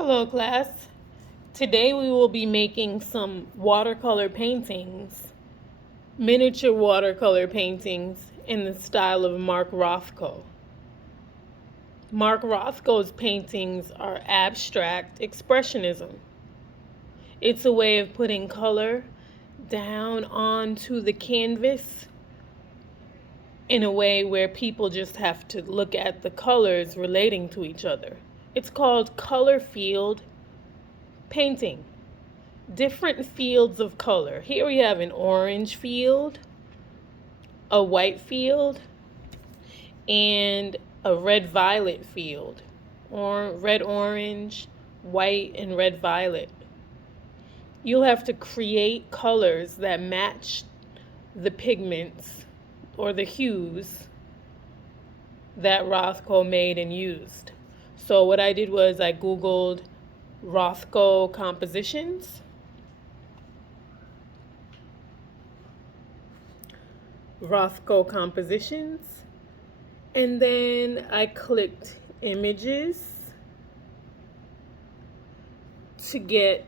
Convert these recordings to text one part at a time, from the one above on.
Hello class. Today we will be making some watercolor paintings, miniature watercolor paintings in the style of Mark Rothko. Mark Rothko's paintings are abstract expressionism. It's a way of putting color down onto the canvas in a way where people just have to look at the colors relating to each other. It's called color field painting. Different fields of color. Here we have an orange field, a white field, and a red-violet field. Or red-orange, white, and red-violet. You'll have to create colors that match the pigments or the hues that Rothko made and used. So what I did was I Googled Rothko compositions. Rothko compositions, and then I clicked images to get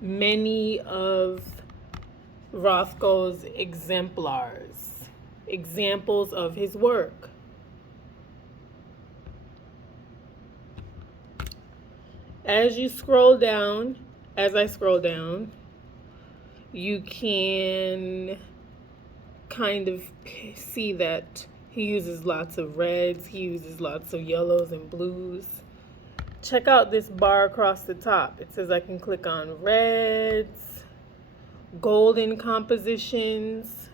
many of Rothko's examples of his work. As I scroll down, you can kind of see that he uses lots of reds, he uses lots of yellows and blues. Check out this bar across the top. It says I can click on reds, golden compositions,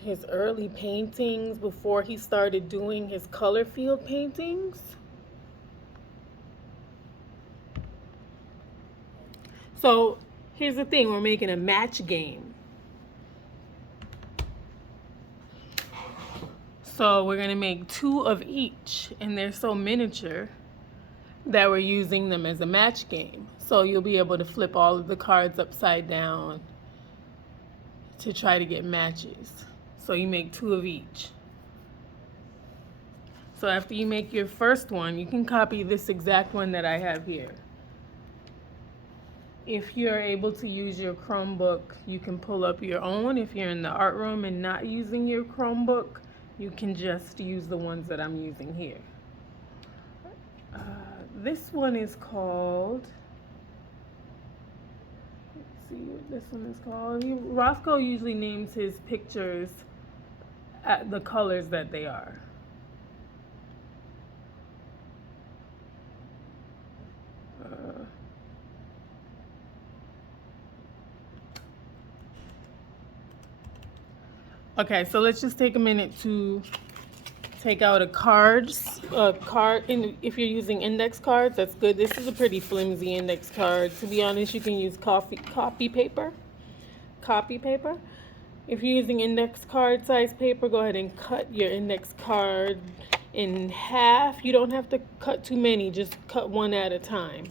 his early paintings before he started doing his color field paintings. So here's the thing, we're making a match game. So we're gonna make 2 of each, and they're so miniature that we're using them as a match game. So you'll be able to flip all of the cards upside down to try to get matches. So you make 2 of each. So after you make your first one, you can copy this exact one that I have here. If you're able to use your Chromebook, you can pull up your own. If you're in the art room and not using your Chromebook, you can just use the ones that I'm using here. This one is called, let's see what this one is called. Rothko usually names his pictures at the colors that they are. Okay, so let's just take a minute to take out a card. If you're using index cards, that's good. This is a pretty flimsy index card. To be honest, you can use copy paper. If you're using index card size paper, go ahead and cut your index card in half. You don't have to cut too many, just cut one at a time.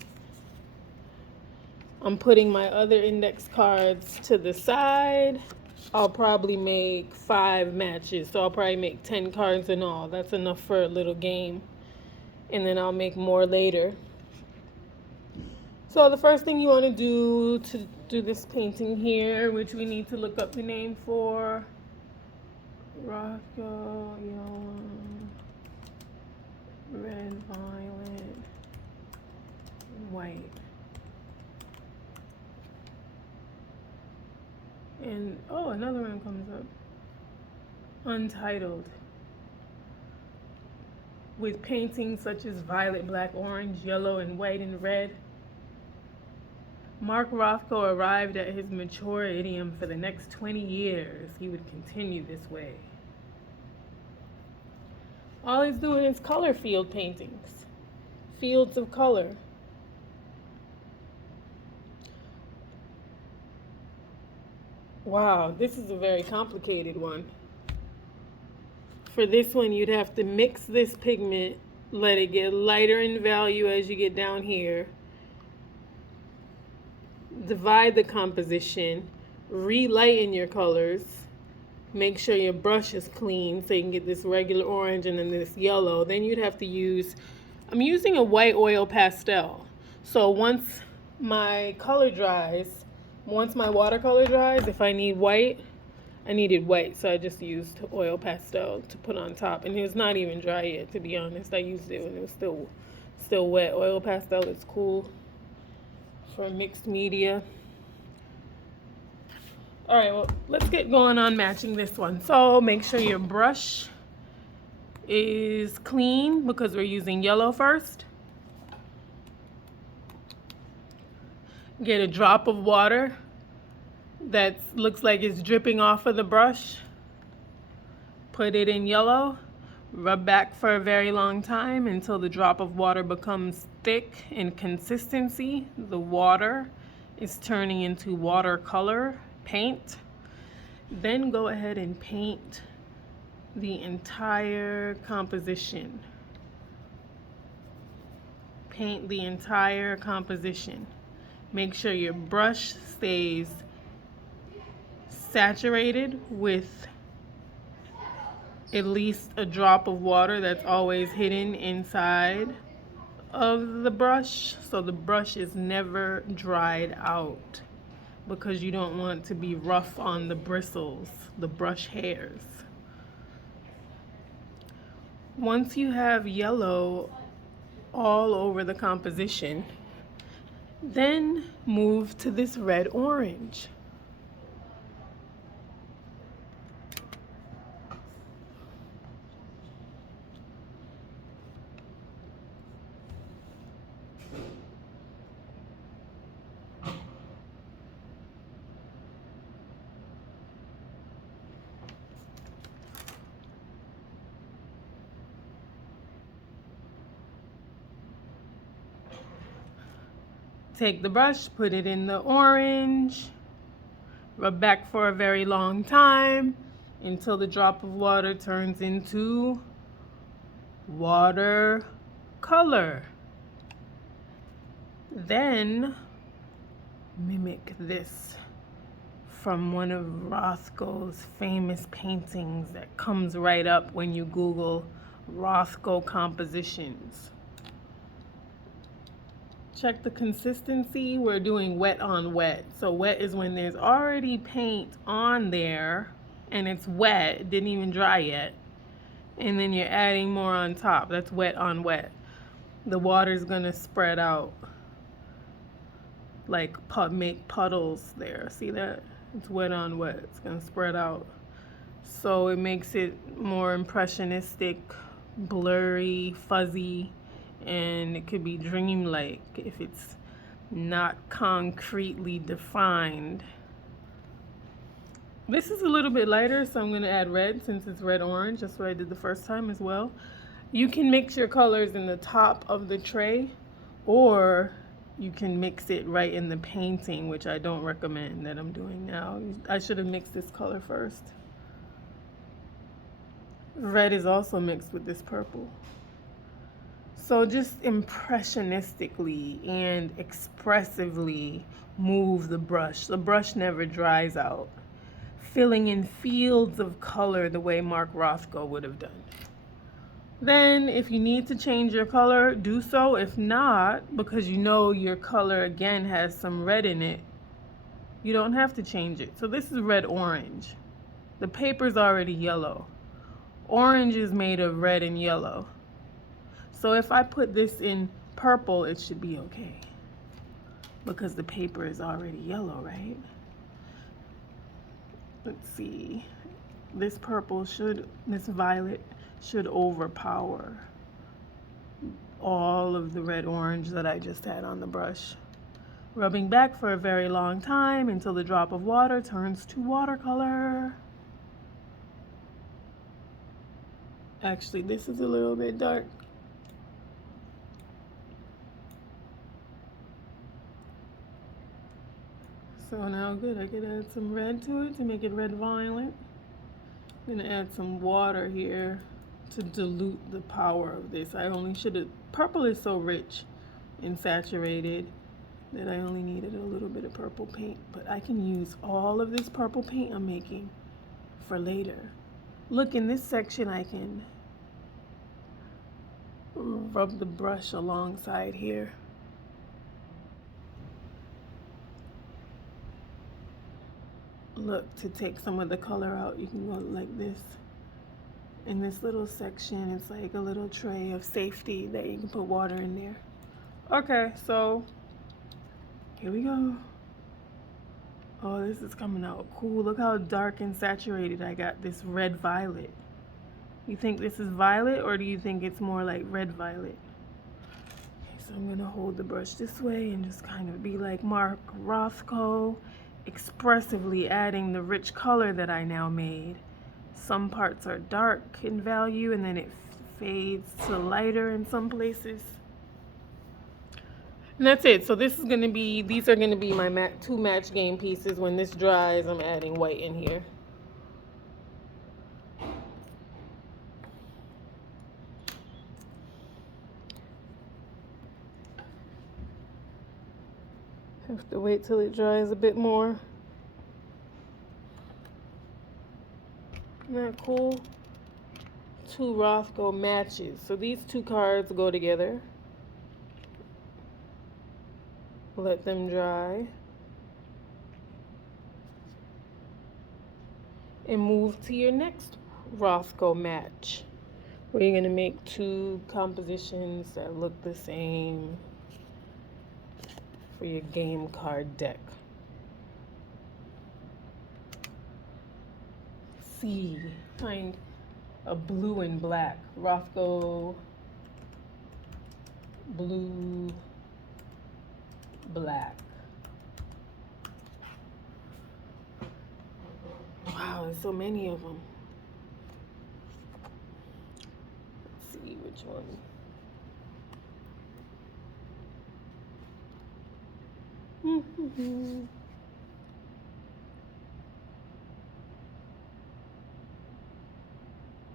I'm putting my other index cards to the side. I'll probably make 5 matches, so I'll probably make 10 cards in all. That's enough for a little game, and then I'll make more later. So the first thing you want to do this painting here, which we need to look up the name for, Rothko, yellow, red, violet, white. And another one comes up. Untitled. With paintings such as violet, black, orange, yellow, and white and red, Mark Rothko arrived at his mature idiom. For the next 20 years, he would continue this way. All he's doing is color field paintings. Fields of color. Wow, this is a very complicated one. For this one, you'd have to mix this pigment, let it get lighter in value as you get down here, divide the composition, relighten your colors, make sure your brush is clean so you can get this regular orange and then this yellow. Then you'd have to use, I'm using a white oil pastel. So once my watercolor dries, if I need white, I needed white, so I just used oil pastel to put on top. And it was not even dry yet, to be honest. I used it when it was still wet. Oil pastel is cool for mixed media. All right, well, let's get going on matching this one. So make sure your brush is clean because we're using yellow first. Get a drop of water that looks like it's dripping off of the brush. Put it in yellow. Rub back for a very long time until the drop of water becomes thick in consistency. The water is turning into watercolor paint. Then go ahead and paint the entire composition. Paint the entire composition. Make sure your brush stays saturated with at least a drop of water that's always hidden inside of the brush, so the brush is never dried out, because you don't want to be rough on the bristles, the brush hairs. Once you have yellow all over the composition, then move to this red orange. Take the brush, put it in the orange, rub back for a very long time until the drop of water turns into watercolor. Then mimic this from one of Rothko's famous paintings that comes right up when you Google Rothko compositions. Check the consistency. We're doing wet on wet. So wet is when there's already paint on there and it's wet, it didn't even dry yet. And then you're adding more on top. That's wet on wet. The water's gonna spread out, like make puddles there. See that? It's wet on wet. It's gonna spread out. So it makes it more impressionistic, blurry, fuzzy, and it could be dreamlike if it's not concretely defined. This is a little bit lighter, so I'm going to add red since it's red orange. That's what I did the first time as well. You can mix your colors in the top of the tray, or you can mix it right in the painting, which I don't recommend that I'm doing now. I should have mixed this color first. Red is also mixed with this purple. So just impressionistically and expressively move the brush. The brush never dries out, filling in fields of color the way Mark Rothko would have done. Then if you need to change your color, do so. If not, because you know your color again has some red in it, you don't have to change it. So this is red orange. The paper's already yellow. Orange is made of red and yellow. So if I put this in purple, it should be okay, because the paper is already yellow, right? Let's see. This violet should overpower all of the red orange that I just had on the brush. Rubbing back for a very long time until the drop of water turns to watercolor. Actually, this is a little bit dark. So now good, I could add some red to it to make it red violet. I'm gonna add some water here to dilute the power of this. Purple is so rich and saturated that I only needed a little bit of purple paint, but I can use all of this purple paint I'm making for later. Look, in this section I can rub the brush alongside here. Look, to take some of the color out, you can go like this. In this little section, it's like a little tray of safety that you can put water in there. Okay, so here we go. Oh, this is coming out cool. Look how dark and saturated I got this red violet. You think this is violet, or do you think it's more like red violet? Okay, so I'm gonna hold the brush this way and just kind of be like Mark Rothko, expressively adding the rich color that I now made. Some parts are dark in value and then it fades to lighter in some places. And that's it. So this is gonna be, these are gonna be my two match game pieces. When this dries, I'm adding white in here. Have to wait till it dries a bit more. Isn't that cool? Two Rothko matches. So these two cards go together. Let them dry. And move to your next Rothko match, where you're gonna make two compositions that look the same for your game card deck. See, find a blue and black. Rothko blue, black. Wow, there's so many of them. Let's see which one.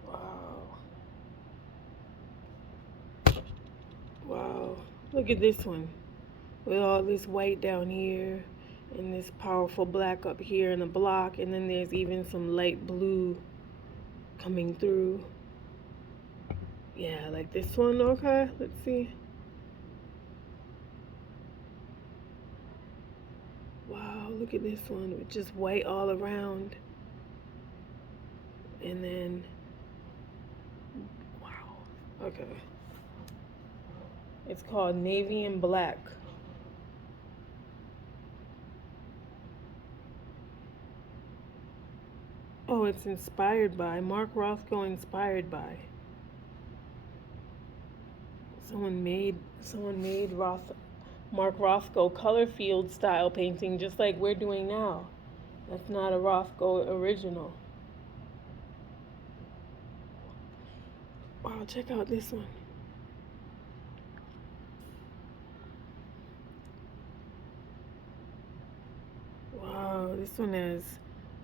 Wow. Wow. Look at this one. With all this white down here and this powerful black up here in the block, and then there's even some light blue coming through. Yeah, like this one. Okay, let's see. Wow, look at this one with just white all around. And then, wow, okay. It's called Navy and Black. Oh, it's inspired by Mark Rothko, inspired by. Someone made Mark Rothko color field style painting just like we're doing now. That's not a Rothko original. Wow, check out this one. Wow, this one has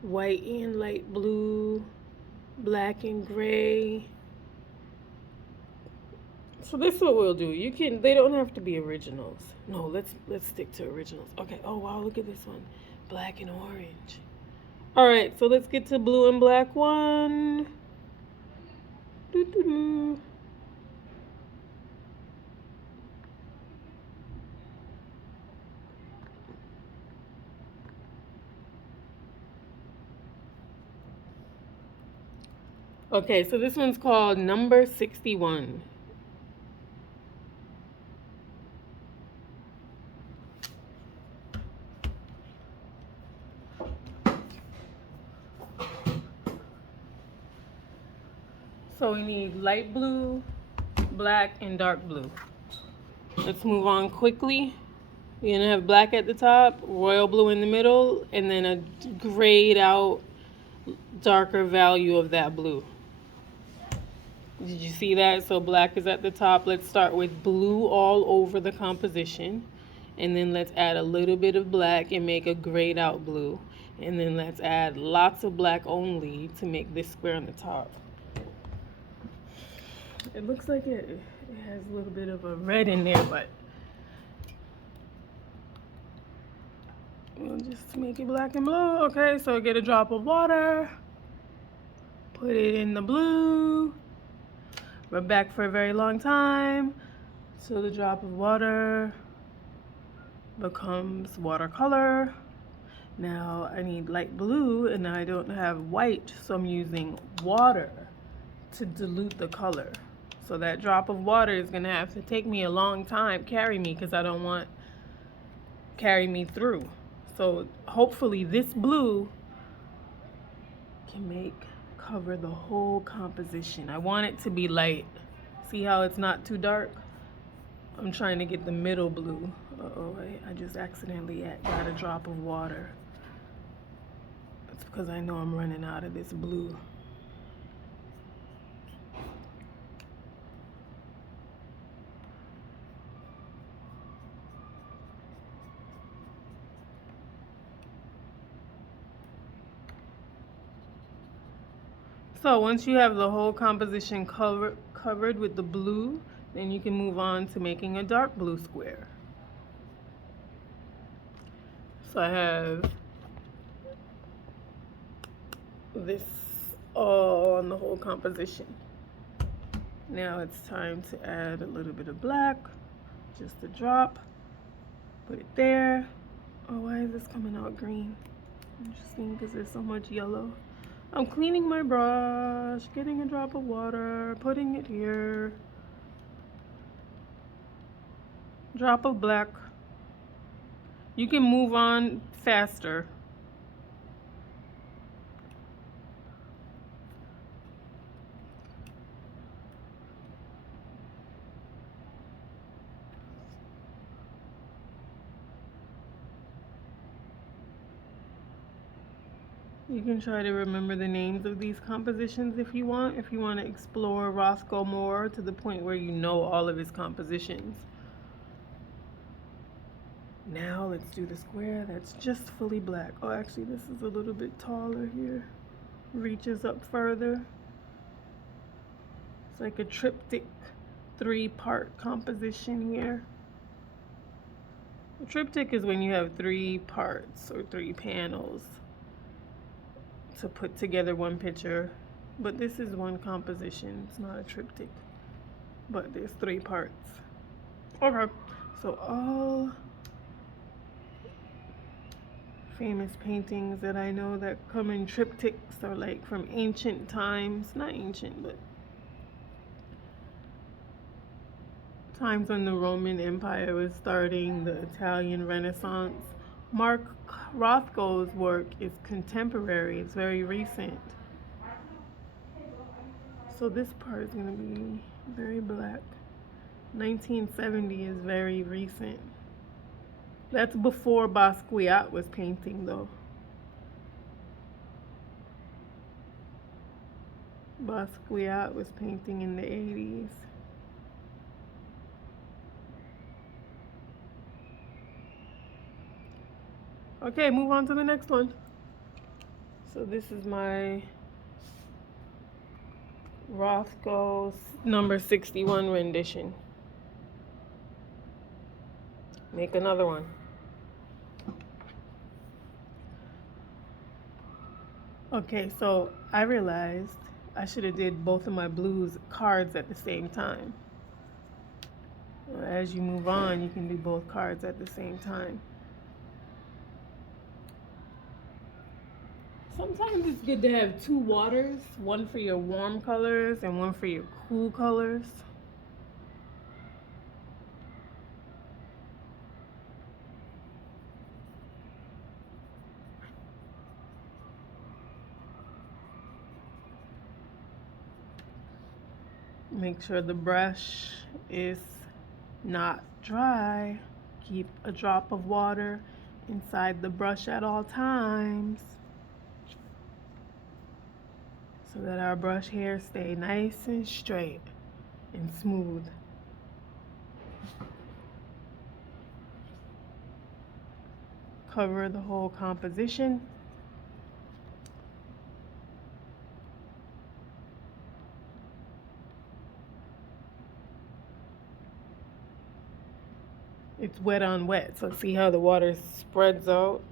white and light blue, black and gray. So this is what we'll do. They don't have to be originals. No, let's stick to originals. Okay, oh wow, look at this one. Black and orange. All right, so let's get to blue and black one. Doo-doo-doo. Okay, so this one's called Number 61. So we need light blue, black, and dark blue. Let's move on quickly. We're gonna have black at the top, royal blue in the middle, and then a grayed out darker value of that blue. Did you see that? So black is at the top. Let's start with blue all over the composition. And then let's add a little bit of black and make a grayed out blue. And then let's add lots of black only to make this square on the top. It looks like it has a little bit of a red in there, but we'll just make it black and blue. Okay, so get a drop of water. Put it in the blue. Rub back for a very long time so the drop of water becomes watercolor. Now I need light blue and I don't have white, so I'm using water to dilute the color. So that drop of water is gonna have to take me a long time, carry me, because I don't want carry me through. So hopefully this blue can cover the whole composition. I want it to be light. See how it's not too dark? I'm trying to get the middle blue. Uh-oh, I just accidentally got a drop of water. That's because I know I'm running out of this blue. So once you have the whole composition covered with the blue, then you can move on to making a dark blue square. So I have this all on the whole composition. Now it's time to add a little bit of black, just a drop. Put it there. Oh, why is this coming out green? Interesting, because there's so much yellow. I'm cleaning my brush, getting a drop of water, putting it here. Drop of black. You can move on faster. You can try to remember the names of these compositions if you want to explore Rothko more to the point where you know all of his compositions. Now let's do the square that's just fully black. Oh, actually this is a little bit taller here. Reaches up further. It's like a triptych 3-part composition here. A triptych is when you have 3 parts or 3 panels to put together one picture, but this is one composition. It's not a triptych, but there's 3 parts. Okay, so all famous paintings that I know that come in triptychs are like from ancient times, not ancient, but times when the Roman Empire was starting, the Italian Renaissance. Mark Rothko's work is contemporary, it's very recent. So this part is going to be very black. 1970 is very recent. That's before Basquiat was painting though. Basquiat was painting in the 80s. Okay, move on to the next one. So this is my Rothko number 61 rendition. Make another one. Okay, so I realized I should have did both of my blues cards at the same time. As you move on, you can do both cards at the same time. Sometimes it's good to have 2 waters, one for your warm colors and one for your cool colors. Make sure the brush is not dry. Keep a drop of water inside the brush at all times, so that our brush hair stay nice and straight and smooth. Cover the whole composition. It's wet on wet, so see how the water spreads out?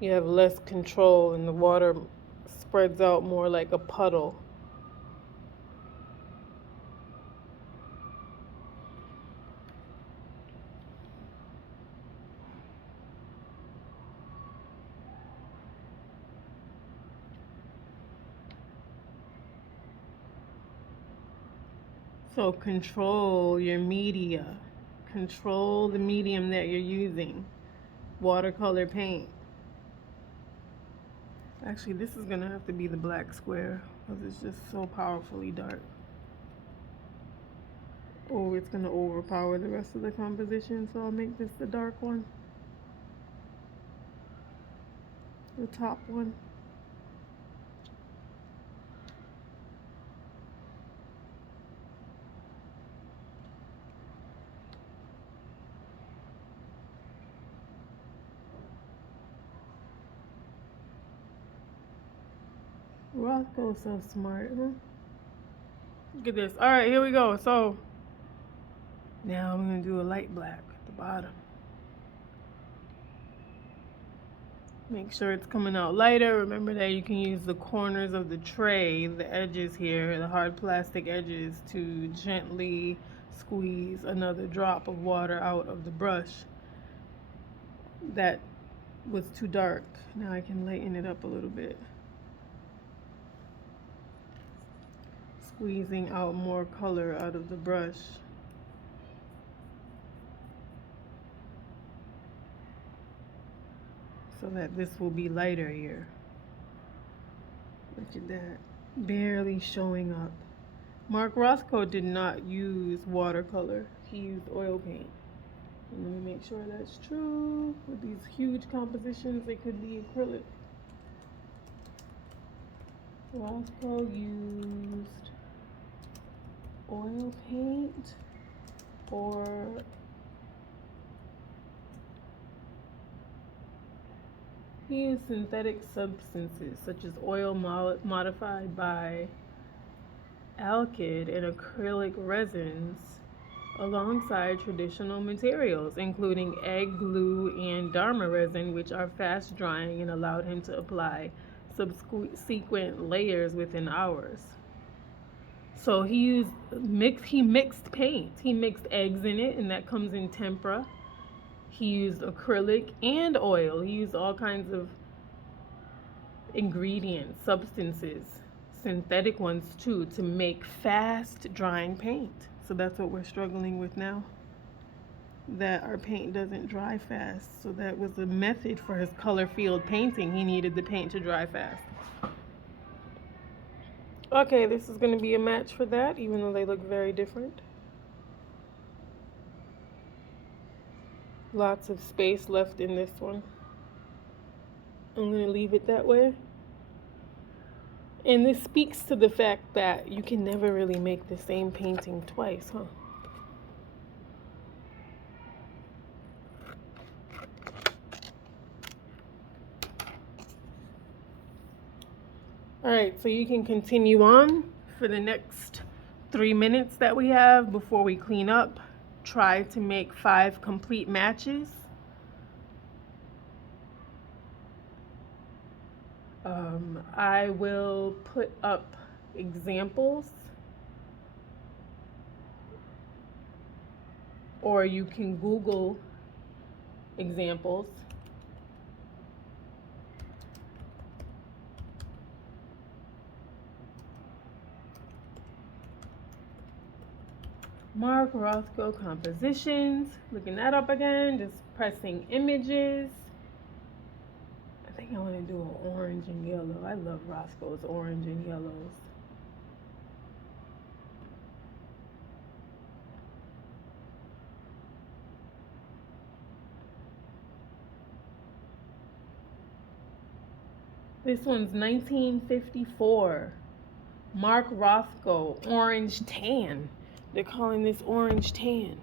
You have less control and the water spreads out more like a puddle. So control your media. Control the medium that you're using. Watercolor paint. Actually, this is gonna have to be the black square because it's just so powerfully dark. Oh, it's gonna overpower the rest of the composition, so I'll make this the dark one. The top one. Rothko's so smart, huh? Look at this. All right, here we go. So now I'm gonna do a light black at the bottom. Make sure it's coming out lighter. Remember that you can use the corners of the tray, the edges here, the hard plastic edges, to gently squeeze another drop of water out of the brush that was too dark. Now I can lighten it up a little bit. Squeezing out more color out of the brush. So that this will be lighter here. Look at that. Barely showing up. Mark Rothko did not use watercolor. He used oil paint. And let me make sure that's true. With these huge compositions, it could be acrylic. Rothko used oil paint or he used synthetic substances such as oil modified by alkyd and acrylic resins alongside traditional materials, including egg glue and Dharma resin, which are fast drying and allowed him to apply subsequent layers within hours. So he mixed paint. He mixed eggs in it, and that comes in tempera. He used acrylic and oil. He used all kinds of ingredients, substances, synthetic ones too, to make fast drying paint. So that's what we're struggling with now, that our paint doesn't dry fast. So that was the method for his color field painting. He needed the paint to dry fast. Okay, this is going to be a match for that, even though they look very different. Lots of space left in this one. I'm going to leave it that way. And this speaks to the fact that you can never really make the same painting twice, huh? All right, so you can continue on for the next 3 minutes that we have before we clean up. Try to make 5 complete matches. I will put up examples, or you can Google examples. Mark Rothko compositions. Looking that up again, just pressing images. I think I want to do an orange and yellow. I love Rothko's orange and yellows. This one's 1954. Mark Rothko, orange tan. They're calling this orange tan.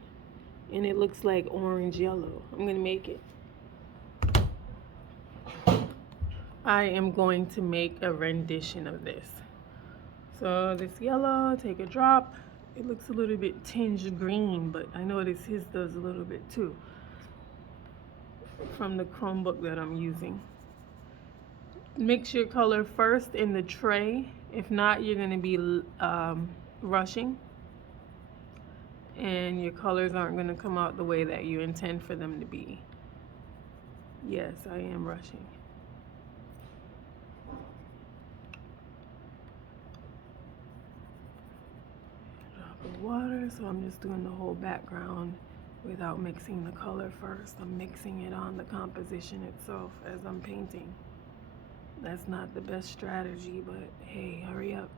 And it looks like orange yellow. I'm going to make it. I am going to make a rendition of this. So this yellow, take a drop. It looks a little bit tinged green, but I notice his does a little bit too. From the Chromebook that I'm using. mix your color first in the tray. If not, you're going to be rushing, and your colors aren't going to come out the way that you intend for them to be. Yes, I am rushing. Drop of water, so I'm just doing the whole background without mixing the color first. I'm mixing it on the composition itself as I'm painting. That's not the best strategy, but hey, hurry up.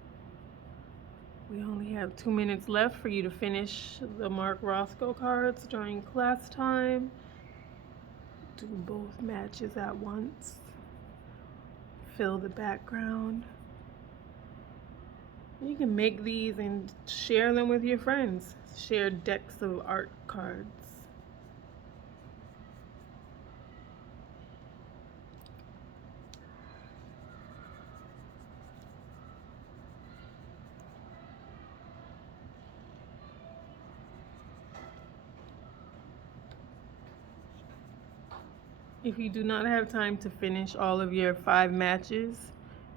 We only have 2 minutes left for you to finish the Mark Rothko cards during class time. Do both matches at once. Fill the background. You can make these and share them with your friends. Share decks of art cards. If you do not have time to finish all of your 5 matches,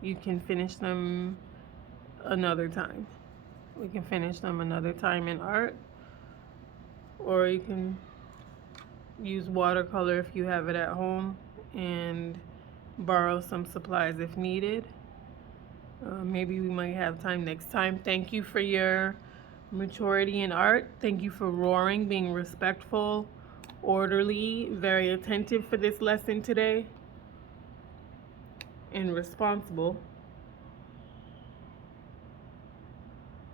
you can finish them another time. We can finish them another time in art, or you can use watercolor if you have it at home and borrow some supplies if needed. Maybe we might have time next time. Thank you for your maturity in art. Thank you for roaring, being respectful, orderly, very attentive for this lesson today, and responsible.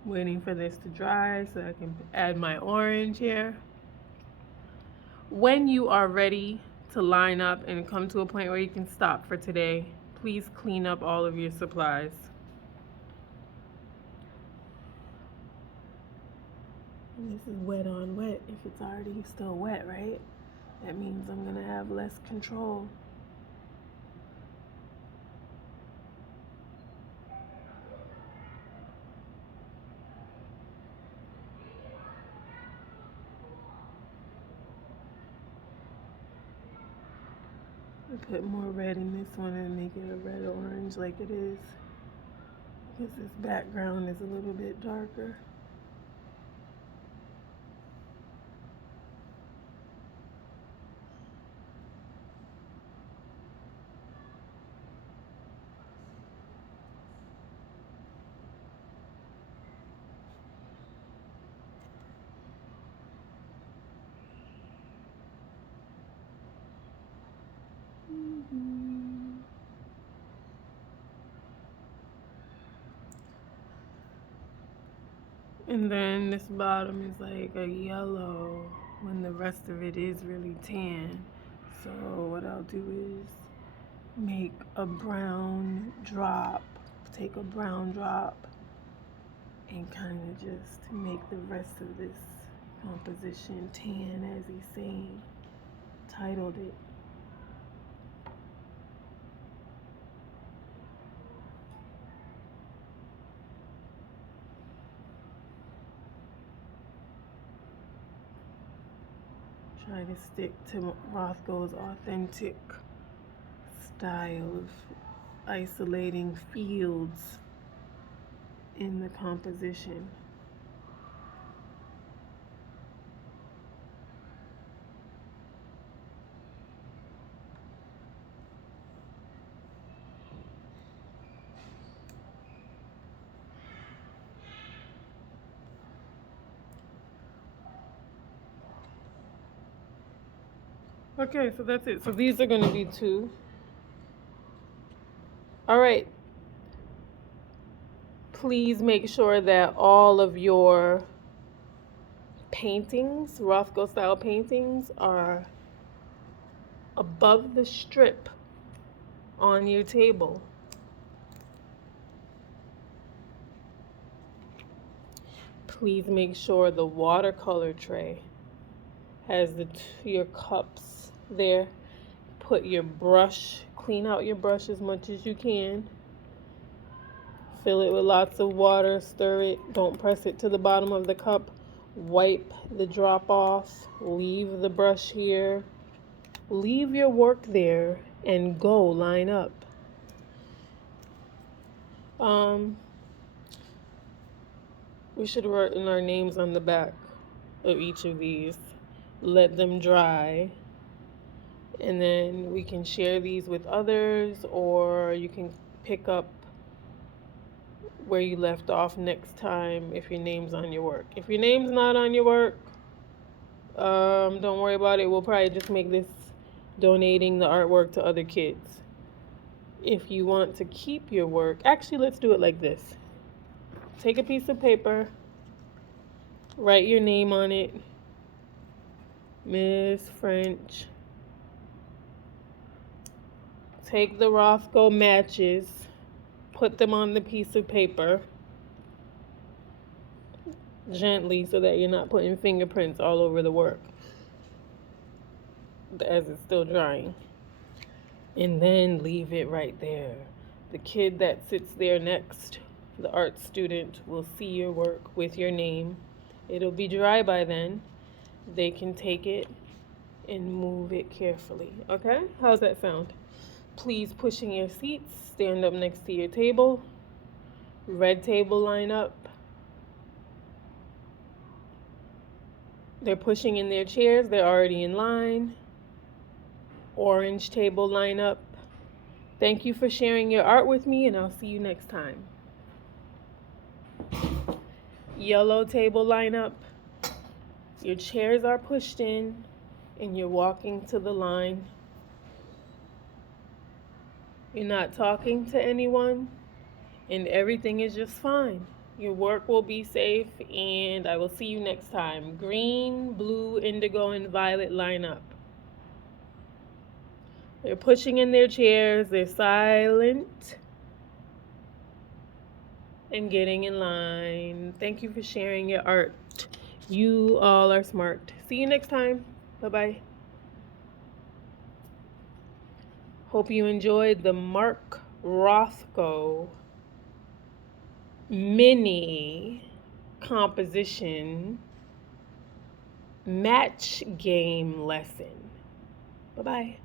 Waiting for this to dry so I can add my orange here. When you are ready to line up and come to a point where you can stop for today, please clean up all of your supplies. And this is wet on wet. If it's already still wet, right? That means I'm gonna have less control. I put more red in this one and make it a red orange like it is, because this background is a little bit darker. And then this bottom is like a yellow when the rest of it is really tan. So what I'll do is make a brown drop, take a brown drop and kind of just make the rest of this composition tan, as he's saying. Titled it. Try to stick to Rothko's authentic style of isolating fields in the composition. Okay, so that's it. So these are going to be 2. All right. Please make sure that all of your paintings, Rothko style paintings, are above the strip on your table. Please make sure the watercolor tray has your cups there. Put your brush, clean out your brush as much as you can. Fill it with lots of water, stir it, don't press it to the bottom of the cup. Wipe the drop off, leave the brush here. Leave your work there and go line up. Um, we should write in our names on the back of each of these. Let them dry. And then we can share these with others, or you can pick up where you left off next time if your name's on your work. If your name's not on your work, don't worry about it. We'll probably just make this donating the artwork to other kids. If you want to keep your work, actually, let's do it like this. Take a piece of paper, write your name on it, Miss French. Take the Rothko matches, put them on the piece of paper gently so that you're not putting fingerprints all over the work as it's still drying. And then leave it right there. The kid that sits there next, the art student, will see your work with your name. It'll be dry by then. They can take it and move it carefully. Okay? How's that sound? Please push in your seats. Stand up next to your table. Red table, line up. They're pushing in their chairs. They're already in line. Orange table, line up. Thank you for sharing your art with me, and I'll see you next time. Yellow table, line up. Your chairs are pushed in, and you're walking to the line. You're not talking to anyone, and everything is just fine. Your work will be safe, and I will see you next time. Green, blue, indigo, and violet, line up. They're pushing in their chairs. They're silent and getting in line. Thank you for sharing your art. You all are smart. See you next time. Bye-bye. Hope you enjoyed the Mark Rothko mini composition match game lesson. Bye-bye.